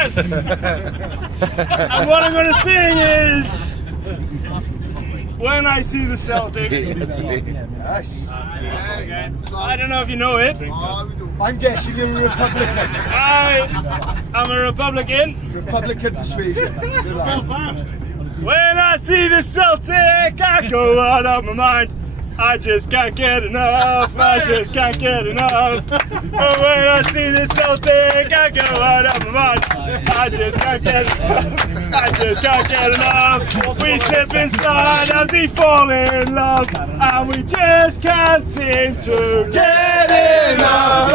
And what I'm going to sing is When I See the Celtic. Yes. I don't know if you know it. I'm guessing you're a Republican. I am a Republican. Republican persuasion. When I see the Celtic, I go out of my mind. I just can't get enough. I just can't get enough. When I see the Celtic, I go out of my mind. I just can't get enough. I just can't get enough. We slip and slide as we fall in love, and we just can't seem to get enough.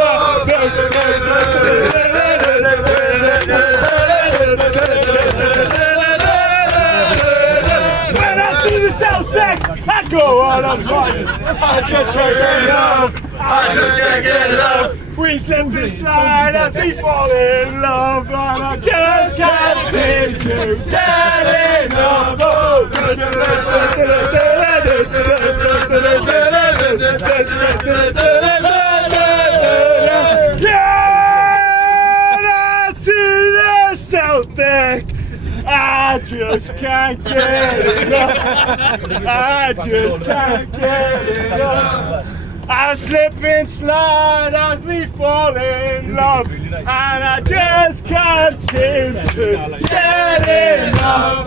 When I see the Celtic, I go out of my mind. I just can't get enough. I just can't get enough. We slip and slide as we fall in love, and I just can't seem to get enough. Yeah, I see the Celtic. I just can't get enough. I just can't get enough. I slip and slide as we fall in love, and I just can't seem to get enough.